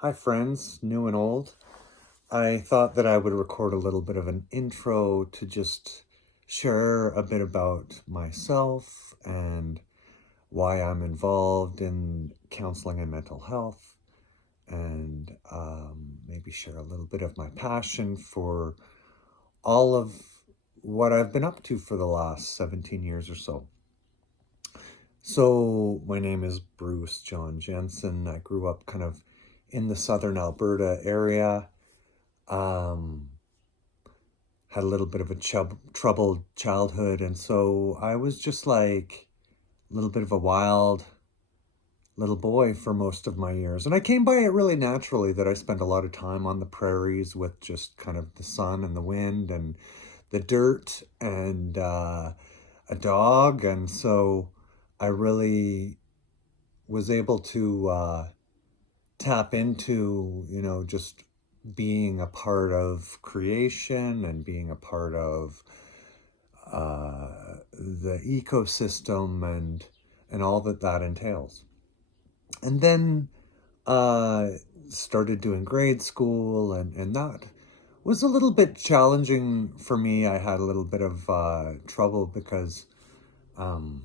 Hi, friends, new and old. I thought that I would record a little bit of an intro to just share a bit about myself and why I'm involved in counseling and mental health, and maybe share a little bit of my passion for all of what I've been up to for the last 17 years or so. So, my name is Bruce John Jensen. I grew up kind of in the southern Alberta area. Um, had a little bit of a troubled childhood, and so I was just like a little bit of a wild little boy for most of my years. And I came by it really naturally that I spent a lot of time on the prairies with just kind of the sun and the wind and the dirt and a dog. And so I really was able to tap into, just being a part of creation and being a part of the ecosystem and all that entails. And then uh, started doing grade school, and that was a little bit challenging for me. I had a little bit of trouble because um,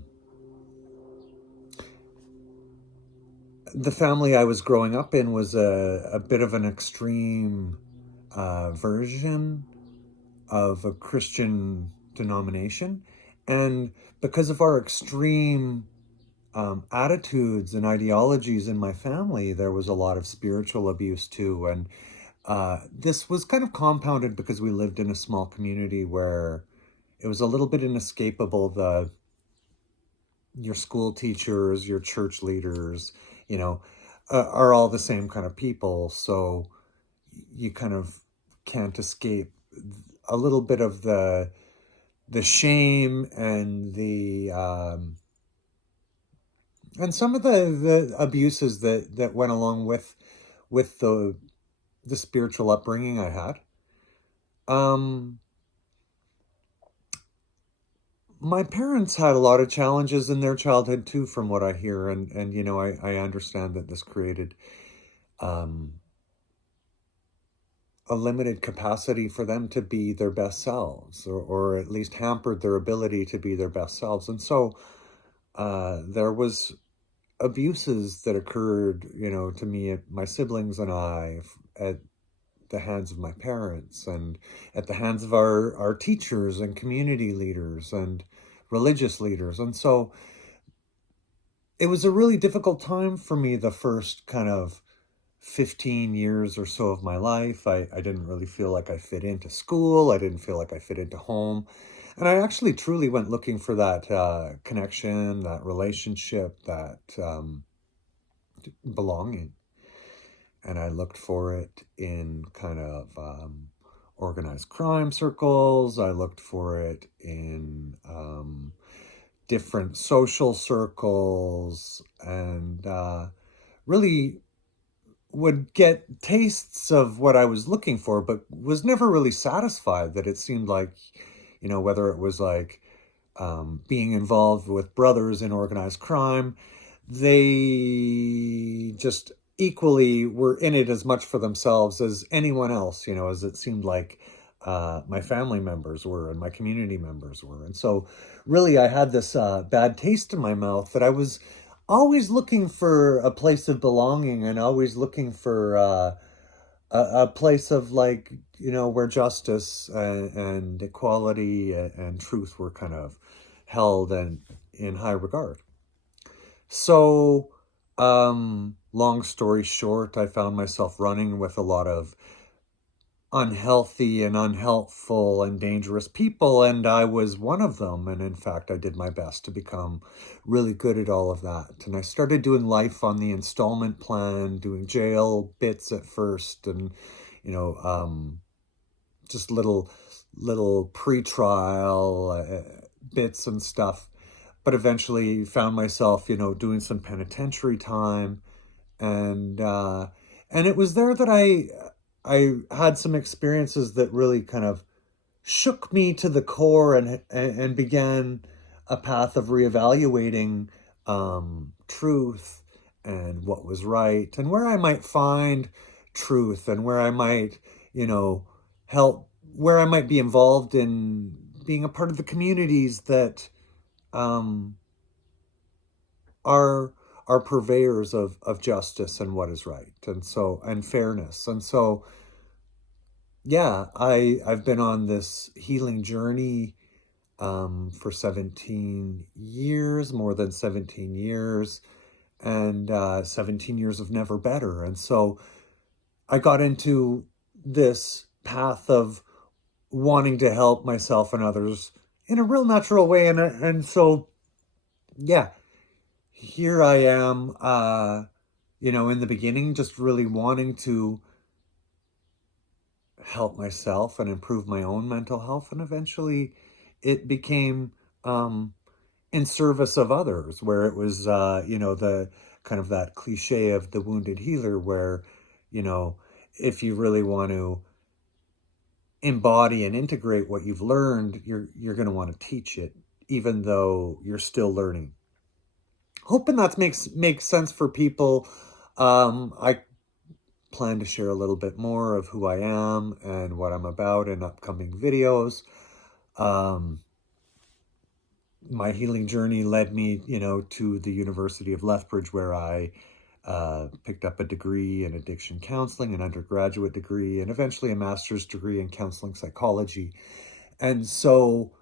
the family I was growing up in was a bit of an extreme version of a Christian denomination. And because of our extreme attitudes and ideologies in my family, there was a lot of spiritual abuse too. And this was kind of compounded because we lived in a small community where it was a little bit inescapable. Your school teachers, your church leaders, you know, are all the same kind of people. So you kind of can't escape a little bit of the shame and some of the abuses that went along with the spiritual upbringing I had. Um, my parents had a lot of challenges in their childhood too, from what I hear, and I understand that this created um, a limited capacity for them to be their best selves, or at least hampered their ability to be their best selves, and so there was abuses that occurred, to me, my siblings and I, at the hands of my parents and at the hands of our teachers and community leaders and religious leaders. And so it was a really difficult time for me the first kind of 15 years or so of my life. I didn't really feel like I fit into school. I didn't feel like I fit into home. And I actually truly went looking for that connection, that relationship, that belonging. And I looked for it in kind of organized crime circles. I looked for it in different social circles, and really would get tastes of what I was looking for, but was never really satisfied. That it seemed like, whether it was like being involved with brothers in organized crime, they just equally were in it as much for themselves as anyone else, as it seemed like my family members were and my community members were. And so, really, I had this bad taste in my mouth that I was always looking for a place of belonging and always looking for a place of, like, where justice and equality and truth were kind of held and in high regard. So, long story short, I found myself running with a lot of unhealthy and unhelpful and dangerous people, and I was one of them. And in fact, I did my best to become really good at all of that. And I started doing life on the installment plan, doing jail bits at first, and you know, um, just little pre-trial bits and stuff. But eventually, found myself, doing some penitentiary time, and and it was there that I had some experiences that really kind of shook me to the core, and began a path of reevaluating truth and what was right, and where I might find truth, and where I might, help, where I might be involved in being a part of the communities that um, are purveyors of justice and what is right, and fairness. And so, yeah, I've been on this healing journey for 17 years, more than 17 years, and 17 years of never better. And so I got into this path of wanting to help myself and others in a real natural way. And so, yeah, here I am, in the beginning, just really wanting to help myself and improve my own mental health. And eventually it became, in service of others, where it was, the kind of that cliche of the wounded healer, where, you know, if you really want to embody and integrate what you've learned, you're going to want to teach it, even though you're still learning. Hoping that makes sense for people. I plan to share a little bit more of who I am and what I'm about in upcoming videos. My healing journey led me, to the University of Lethbridge, where I picked up a degree in addiction counseling, an undergraduate degree, and eventually a master's degree in counseling psychology. And so,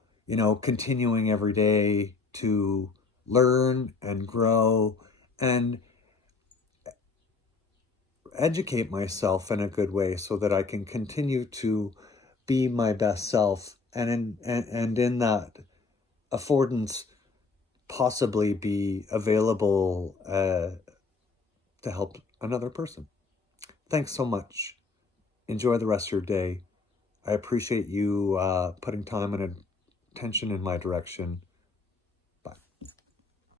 continuing every day to learn and grow and educate myself in a good way so that I can continue to be my best self, and in that affordance, possibly be available to help another person. Thanks so much. Enjoy the rest of your day. I appreciate you putting time and attention in my direction.